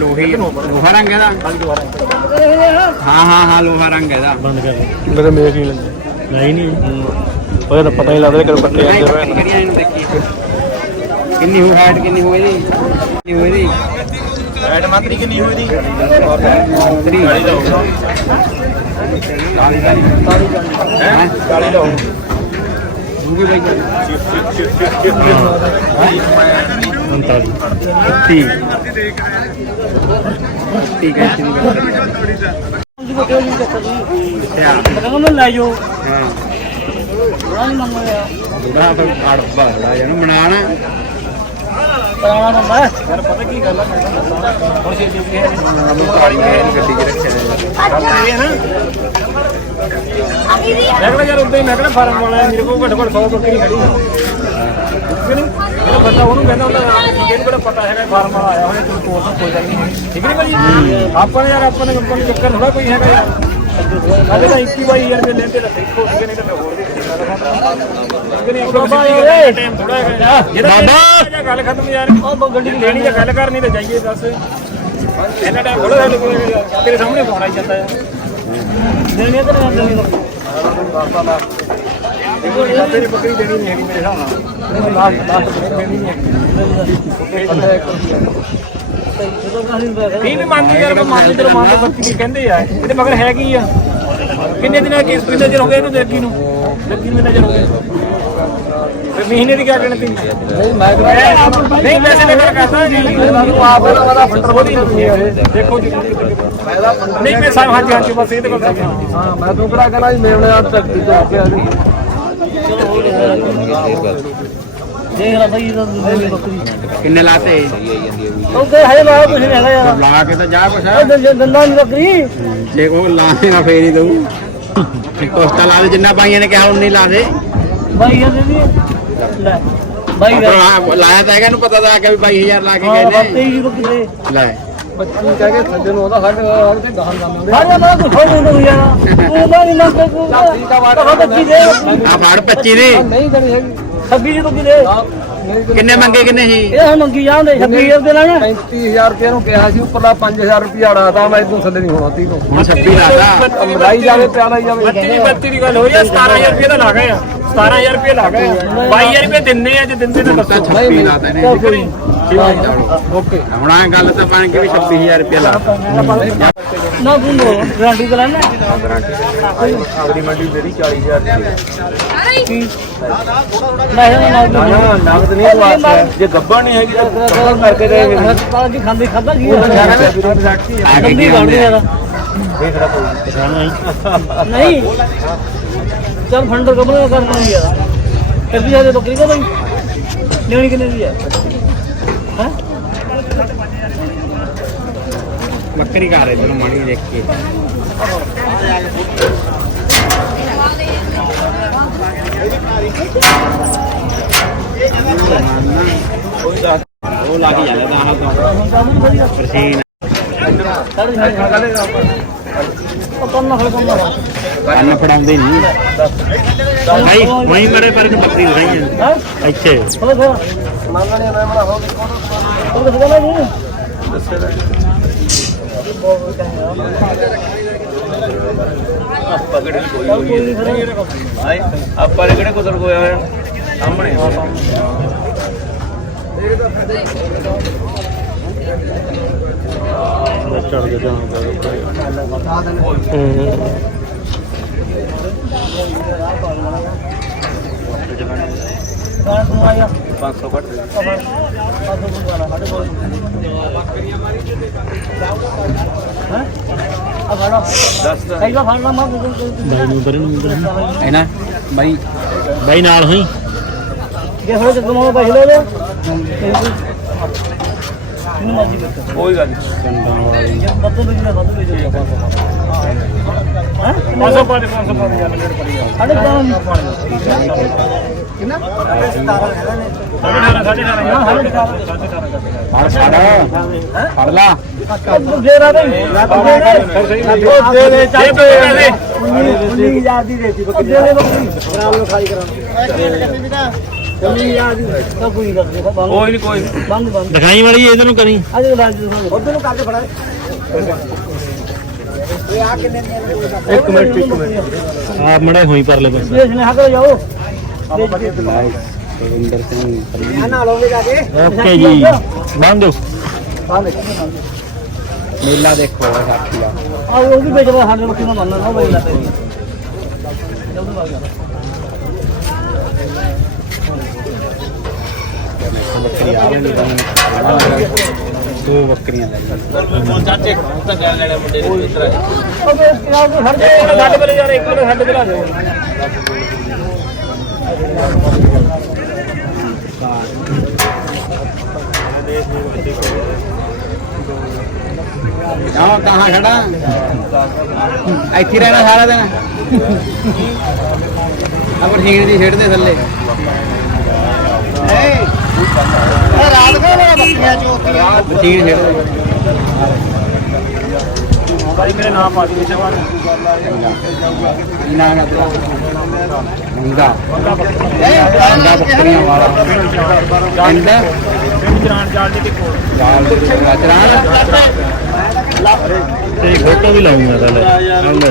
ਲੋਹੀ ਲੋਹਾ ਰੰਗ ਇਹਦਾ? ਹਾਂ ਹਾਂ ਹਾਂ ਲੋਹਾ ਰੰਗ ਇਹਦਾ। ਬੰਦ ਕਰ ਮੇਰੇ ਮੇਕ ਹੀ ਲੱਗੇ। ਨਹੀਂ ਨਹੀਂ। ਉਹਦਾ ਤਾਂ ਪਤਾ ਹੀ ਲੱਗਦਾ ਕਿ ਪੱਟੇ ਜਾਂਦੇ ਹੋਏ ਕਿਹੜੀਆਂ ਇਹਨੂੰ ਦੇਖੀ ਕਿੰਨੀ ਹੋ ਹਾਈਟ ਕਿੰਨੀ ਹੋ ਇਹਦੀ? ਕਿੰਨੀ ਹੋ ਇਹਦੀ? ਐਡ ਮਾਤਰੀ ਕਿੰਨੀ ਹੋਈ ਦੀ ਤਰੀ ਕਾਲੀ ਦਾ ਹੋਊ ਕਾਲੀ ਕਾਲੀ ਹੈ? ਕਾਲੀ ਦਾ ਹੋਊ ਦੂਗੀ ਬਾਈ। 39 30 ਠੀਕ ਹੈ ਸ਼ੁਰੂ ਕਰ ਕਹਿੰਦਾ ਲੈ ਜਾਓ। ਹਾਂ। ਬੜਾ ਨਹੀਂ ਮੰਗਿਆ। ਬੁੜਾ ਫਿਰ ਅੜ ਬੜਾ ਜਾਨੂੰ ਬਣਾਣਾ ਪੁਰਾਣਾ ਬੰਦਾ ਹੈ। ਯਾਰ ਪਤਾ ਕੀ ਗੱਲ ਆ? ਹੁਣ ਜੇ ਜੇ ਗੱਡੀ 'ਚ ਰੱਖਿਆ ਜਾਂਦਾ ਇਹ ਨਾ। ਮੈਂ ਕਿਹਾ ਯਾਰ ਉਦਾਂ ਹੀ ਮੈਂ ਕਿਹਾ ਫਾਰਮ ਵਾਲਾ ਹੈ, ਮੇਰੇ ਕੋਲ ਘੱਟੋ ਘੱਟ 100 ਬੱਕਰੀ ਖੜੀ ਹੈ ਠੀਕ ਨਹੀਂ ਜਿਹੜਾ ਬੰਦਾ ਉਹਨੂੰ ਕਹਿੰਦਾ ਹੁੰਦਾ ਠੀਕ ਹੈ ਇਹਨੂੰ ਕਿਹੜਾ ਪਤਾ ਹੈਗਾ ਫਾਰਮ ਵਾਲਾ ਆਇਆ ਹੋਇਆ ਤੂੰ ਕੋਲ ਕੋਈ ਗੱਲ ਨਹੀਂ। ਠੀਕ ਨਹੀਂ ਭਾਜੀ? ਆਪਾਂ ਨੇ ਯਾਰ ਆਪਾਂ ਨੇ ਕੰਪਨੀ ਚੱਕਰ ਥੋੜਾ ਕੋਈ ਹੈਗਾ ਯਾਰ। ਸਾਡੇ ਤਾਂ 21 ਬਾਈ ਯਾਰ ਦੇ ਲੈਂਦੇ ਤਾਂ ਦੇਖੋ ਠੀਕ ਨਹੀਂ ਤਾਂ ਹੋਰ ਵੀ ਠੀਕ ਨਹੀਂ ਬਾਬਾ ਇਹ ਟਾਈਮ ਥੋੜਾ ਹੈਗਾ ਜਿਹੜਾ ਗੱਲ ਖਤਮ ਯਾਰ ਉਹ ਗੱਡੀ ਲੈਣੀ ਤਾਂ ਗੱਲ ਕਰਨੀ ਤਾਂ ਜਾਈਏ ਦੱਸ। ਇਹਨਾਂ ਟਾਈਮ ਥੋੜਾ ਸਾਡੇ ਕੋਲ। ਤੇਰੇ ਸਾਹਮਣੇ ਫੋਨ ਆਈ ਜਾਂਦਾ ਯਾਰ। ਦੇਣੀ ਤੇ ਨਾ ਦੇਣੀ ਤੇਰੀ ਬੱਕਰੀ ਦੇਣੀ ਨਹੀਂ ਹੈਗੀ ਮੇਰੇ ਹਿਸਾਬ ਨਾਲ ਲਾਸਟ ਲਾਸਟ ਦੇਣੀ ਨਹੀਂ ਹੈਗੀ ਜਦੋਂ ਕਾਹਦੀ ਪੈਸੇ ਨਹੀਂ ਵੀ ਮੰਨਦੇ ਯਾਰ ਮੰਨ ਲਈ ਜਦੋਂ ਮੰਨਦੇ ਬੱਤੀ ਕੀ ਕਹਿੰਦੇ ਆ। ਇਹਦੇ ਮਗਰ ਹੈ ਕੀ ਆ? ਕਿੰਨੇ ਦਿਨਾਂ ਕੇਸ ਕਿੰਨੇ ਦਿਨ ਹੋ ਗਏ ਇਹਨੂੰ ਲੱਗੀ ਨੂੰ? ਲੱਗੀ ਨੂੰ ਨਜ਼ਰ ਹੋ ਗਏ? ਤੇ ਮਹੀਨੇ ਦੀ ਕਿਆ ਗਿਣਤੀ ਨਹੀਂ ਮੈਂ ਨਹੀਂ ਦੇ ਕਰ ਕਰਦਾ ਜੀ। ਆਪ ਦਾ ਫੰਡਰ ਬੋਦੀ ਦੇਖੋ ਜੀ। ਨਹੀਂ ਮੈਂ ਸਾਹਿਬ ਹਾਂਜੀ ਹਾਂਜੀ ਬਸ ਇਹਦੇ ਕੋਲ ਹਾਂ ਮੈਂ ਤੂੰ ਕਿਹੜਾ ਕਹਿੰਦਾ ਜੀ ਮੇਵਣੇ ਆ ਧਰਤੀ ਤੋਂ ਉੱਠਿਆ ਜੀ ਦੇਖ ਲੈ ਭਾਈ ਇਹਦਾ ਦੂਜੀ ਬੱਕਰੀ। ਕਿੰਨੇ ਲਾਤੇ? ਉਹ ਕਹੇ ਹਜੇ ਲਾਇਆ ਕੁਛ ਨਹੀਂ ਹੈਗਾ ਯਾਰ। ਲਾ ਕੇ ਤਾਂ ਜਾ ਕੁਛ। ਉਹ ਦੰਦਾਂ ਦੀ ਬੱਕਰੀ। ਜੇ ਉਹ ਲਾਵੇਗਾ ਫੇਰ ਹੀ ਦਊ। ਕੋਸਤਾ ਲਾ ਦੇ ਜਿੰਨਾ ਬਾਈਆਂ ਨੇ ਕਿਹਾ ਉਨੀ ਲਾ ਦੇ। ਬਾਈ ਇਹ ਦੇ ਦੀ। ਲੈ ਆਹ ਲਾਇਆ ਤਾਂ ਹੈਗਾ ਇਹਨੂੰ ਪਤਾ ਤਾਂ ਕਿ ਵੀ 22000 ਲਾ ਕੇ ਗਏ ਨੇ। ਜੀ ਬੱਕਰੀ ਲੈ। ਬੱਚੀ ਕਹਿ ਕੇ ਸੱਜਣ ਨੂੰ ਉਹਦਾ ਸਾਡੇ ਉਹਦੇ ਗਾਹਾਂ ਜਾਂਦੇ ਹਰ ਮੈਂ ਕੁਝ ਹੋ ਨਹੀਂ ਦਊ ਯਾਰ। ਤੂੰ ਨਾ ਨਹੀਂ ਮੰਗ ਤੂੰ ਕਹਾ ਬੱਚੀ ਦੇ। ਆ ਫੜ 25 ਦੀ। ਨਹੀਂ ਦੇਣੀ ਹੈਗੀ। 26 ਦੀ ਬੱਕਰੀ ਦੇ? ਕਿੰਨੇ ਮੰਗੇ ਕਿੰਨੇ ਸੀ? ਇਹ ਮੰਗੀ ਜਾਂਦੇ 26000 ਦੇ ਲੈਣਾ। 35000 ਰੁਪਏ ਨੂੰ ਕਿਹਾ ਸੀ ਉੱਪਰਲਾ 5000 ਰੁਪਏ ਆੜਾਤਾ ਮੈਂ ਇਦੋਂ ਥੱਲੇ ਨਹੀਂ ਹੋਣਾ 30 ਤੋਂ। ਹੁਣ 26 ਲਾਤਾ ਮਲਾਈ ਜਾਵੇ ਪਿਆਲਾ ਜਾਵੇ। 32 32 ਦੀ ਗੱਲ ਹੋਈ ਆ 17000 ਰੁਪਏ ਦਾ ਲਾ ਗਏ ਆ। 17000 ਰੁਪਏ ਲਾ ਗਏ ਆ। 22000 ਰੁਪਏ ਦਿੰਨੇ ਆ ਜੇ ਦਿੰਦੇ ਤਾਂ ਦੱਸੋ। 26 ਲਾਤਾ ਨੇ ਓਕੇ। ਹੁਣ ਆ ਗੱਲ ਤਾਂ ਬਣ ਵੀ 26000 ਰੁਪਏ ਲਾ ਨਾ ਤੂੰ ਗਾਰੰਟੀ ਤੇ ਲੈਣਾ। ਅਗਲੀ ਮੰਡੀ ਜਿਹੜੀ 40000 ਰੁਪਏ। ਮੈਂ ਨਾ ਨਾ ਨਾ ਨਗਦ ਨਹੀਂ ਵਾਸਤਾ ਜੇ ਗੱਬਾ ਨਹੀਂ ਹੈਗੀ ਤਾਂ ਗੱਬਾ ਕਰਕੇ ਦੇਗੇ ਪਾ ਜੀ ਖਾਂਦੇ ਖਾਦਾ ਕੀ ਕੇ ਗੰਦੀ ਕੀ ਬਣ ਹੁੰਦੇ ਯਾਰ ਦੇਖ ਰਾ ਕੋਈ? ਨਹੀਂ। ਚਲ ਫੰਡਰ ਕਬਰ ਕਰ ਪਾਉਂਗੀ ਯਾਰ ਕਿੰਨੀ ਹਜ਼ਾਰ ਦੀ ਬੱਕਰੀ ਕਾ ਬਾਈ ਲੈਣੀ ਕਿੰਨੇ ਦੀ ਹੈ ਹੈ? ਬੱਕਰੀ ਘਰ ਹੈ ਤੈਨੂੰ ਮਾਣੀ ਦੇਖ ਕੇ। ਉਹ ਲਾ ਕੇ ਜਾਂਦਾ ਤਾਂ। ਆਹ ਤੋਂ ਉਹ ਕੰਨ ਫੜਾਉਂਦੇ ਨਹੀਂ। ਭਾਈ ਵਹੀਂ ਮਰੇ ਪਰ ਬੱਕਰੀ ਜਾਂਦੀ ਹੈ। ਇੱਥੇ। ਹੋ ਗਿਆ ਮੰਗਣੇ ਨਾ ਮਣਾ ਹੋ ਉਹ ਨਹੀਂ ਕੋਈ ਨਹੀਂ ਆਪਾਂ ਨੇ ਕਿਹੜੇ ਹੋਇਆ ਸਾਹਮਣੇ। ਚੜ ਕੇ ਜਾਣਾ ਨੂੰ ਆਇਆ 500 ਘੱਟ ਬਾਈ ਨੂੰ ਉਧਰ ਨੂੰ ਹੈ ਨਾ? ਬਾਈ। ਬਾਈ ਨਾਲ ਹੋਈ। ਜੇ ਹੋਏ ਤੇ ਤੁਮਾਂ ਪੈਸੇ ਲੈ ਲੈ ਇਹਨੂੰ ਮਰਜ਼ੀ ਵੇਚੋ ਕੋਈ ਗੱਲ ਨਹੀਂ। ਜੇ ਬੱਦਲ ਵਿੱਚ ਨਾ ਬੱਦਲ ਵਿੱਚ ਹਾਂ। 500 ਪਾ ਦੇ 500 ਪਾ ਦੇ ਯਾਰ ਲੇਟ ਪੜੀ ਆ ਸਾਡੇ ਤਾਂ ਕਿੰਨਾ? 17 17 17 ਫੜ ਫੜ ਫੜ ਲਾ। ਬਈ ਉਹ ਦੇ ਦੇ ਚੱਲ ਪੈਸੇ 19000 ਦੀ। ਦੇਤੀ ਬੱਕਰੀ। ਦੇ ਦੇ ਬੱਕਰੀ। ਗ੍ਰਾਮ ਨੂੰ ਖਾਈ ਕਰਾਂ 19000 ਦੀ ਤਾਂ ਕੋਈ ਗੱਲ ਨਹੀਂ। ਬੰਦ ਕੋਈ ਨਹੀਂ ਕੋਈ ਨੀ। ਬੰਦ ਬੰਦ ਦਿਖਾਈ ਵਾਲੀ ਇਧਰ ਨੂੰ ਕਰੀ ਅੱਜ ਲਾਜ ਉਧਰ ਨੂੰ ਕਰਕੇ ਫੜਾ ਇੱਕ ਮਿੰਟ ਇੱਕ ਮਿੰਟ। ਆ ਮੜਾ ਹੋਈ ਪਰਲੇ ਪਾਸੇ। ਦੇਸ਼ ਨੇ ਹੱਕ ਜਾਓ। ਰਵਿੰਦਰ ਸਿੰਘ ਨਾ ਲਓਗੇ ਜਾ ਕੇ। ਓਕੇ ਜੀ। ਬੰਦ ਦਿਓ ਮੇਲਾ ਦੇਖੋ ਇਹ ਸਾਥੀ ਦਾ ਆ ਉਹ ਵੀ ਵੇਚਦਾ ਸਾਡੇ ਬੱਕਰੀ ਨੂੰ ਮੰਨਣਾ ਨਾ ਬਈ। ਲੱਤੇ ਬੱਕਰੀ ਆ ਰਹੀ ਦੋ ਬੱਕਰੀਆਂ ਲੈ ਲਈ ਉਹ ਵੇ ਕਿਹਾ ਉਹ ਹਰ ਸਾਡੇ ਕੋਲੇ ਯਾਰ ਇੱਕ ਮਿੰਟ ਸਾਡੇ ਕੋਲ ਆ ਜਾਓ ਆਹ ਕਹਾਂ ਖੜਾ? ਇੱਥੇ ਰਹਿਣਾ ਸਾਰਾ ਦਿਨ। ਆਪਰ ਠੀਕੜੀ ਦੀ ਛੇੜ ਦੇ ਥੱਲੇ। ਰਾਤ ਕਾ ਬੱਕਰੀਆਂ ਚੋਤੀਆਂ ਠੀਕੜੀ ਛੇੜ ਦੇ ਭਾਈ ਮੇਰੇ ਨਾਮ ਪਾ ਦਿਓ ਜਵਾਨ ਨਾ ਨਾ ਮੁੰਡਾ ਮੁੰਡਾ ਬੱਕਰੀਆਂ ਵਾਲਾ ਮੁੰਡਾ ਪਿੰਡ ਜਾਣ ਜਾਣ ਦੇ ਕੋਲ ਜਾਲ ਚਰਾਣ ਤੇ ਫੋਟੋ ਵੀ ਲਾਉਂਗਾ ਤਾਂ ਆਉਂਦਾ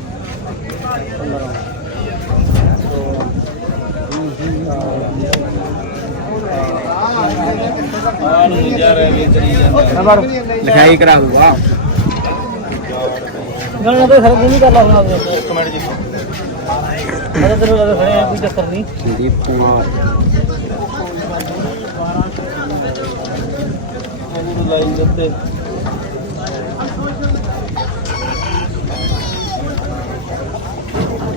ਲਿਖਾਈ ਕਰਾਊਗਾ। ਗਾਣਾ ਤੇ ਸਰ ਨਹੀਂ ਕਰ ਲਾ ਦੇ ਇੱਕ ਮਿੰਟ ਜੀ। ਮੈਂ ਤੇਰੇ ਨਾਲ ਖੜੇ ਆ ਕੋਈ ਚੱਕਰ ਨਹੀਂ। ਸੰਦੀਪ ਕੁਮਾਰ। ਲਾਈਨ ਦਿੱਤੇ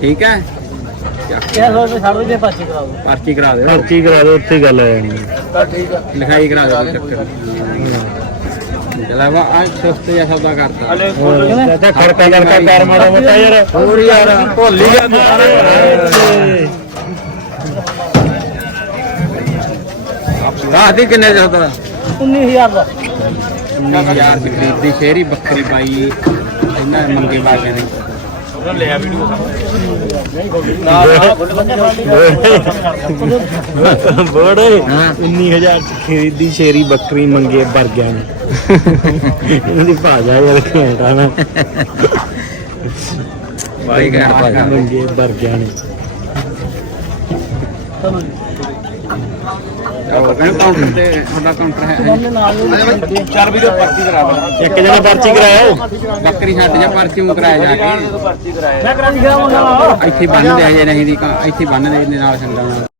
ਠੀਕ ਹੈ? ਕਿਆ ਸੋਚ ਤੇ ਛੱਡ ਦੇ ਪਾਛੀ ਕਰਾ ਦੋ ਪਰਚੀ ਕਰਾ ਦਿਓ। ਪਰਚੀ ਕਰਾ ਦਿਓ ਉੱਥੇ ਗੱਲ ਆ। ਜਾਣੀ ਲਿਖਾਈ ਕਰਾ ਦਿਓ ਕੋਈ ਚੱਕਰ ਜਲਾਵਾ ਅੱਜ ਸਸਤੇ ਜਿਹਾ ਸੌਦਾ ਕਰਤਾ। ਹਲੇ ਹੋਰ ਚਾਚਾ ਖੜਕਾ ਲੜਕਾ ਕਰ ਮਾੜਾ ਮੋਟਾ ਯਾਰ। ਹੋਰ ਯਾਰ ਭੁੱਲ ਹੀ ਗਿਆ ਦੱਸ ਦੀ ਕਿੰਨੇ ਦਾ ਸੌਦਾ। 19000 ਦਾ। 19000 ਦੀ ਖਰੀਦੀ ਸ਼ੇਰੀ ਬੱਕਰੀ ਪਾਈ। ਇਹਨਾਂ ਮੰਗੇ ਬਾਗੇ ਨੇ। ਲਿਆ ਵੀਡੀਓ ਬੋੜੇ। ਹਾਂ। 19000 ਚ ਖਰੀਦੀ ਸ਼ੇਰੀ ਬੱਕਰੀ ਮੰਗੇ ਵਰਗਿਆਂ ਨੇ। ਇਹਨਾਂ ਦੀ ਭਾਜਾ ਯਾਰ ਘੈਂਟਾ ਨਾ। ਬਾਈ ਭਾਜਾ। ਮੰਗੇ ਵਰਗਿਆਂ ਨੇ ਚਲੋ ਜੀ ਕਹਿੰਦੇ ਕਾਊਂਟਰ ਤੇ ਤੁਹਾਡਾ ਕਾਊਂਟਰ ਹੈ ਉਹਨੇ ਨਾਲ ਹੀ ਚਾਰ ਵੀਡੀਓ ਪਰਚੀ ਕਰਾ ਇੱਕ ਜਣਾ ਪਰਚੀ ਕਰਾਓ ਬੱਕਰੀ ਛੱਡ ਜਾ ਪਰਚੀ ਨੂੰ ਕਰਾਇਆ ਜਾ ਕੇ ਪਰਚੀ ਕਰਾਇਆ ਇੱਥੇ ਬੰਨ ਦੇ ਹਜੇ ਨਹੀਂ ਦੀ, ਇੱਥੇ ਬੰਨ ਦੇ ਨਾਲ ਸੰਗਾਂ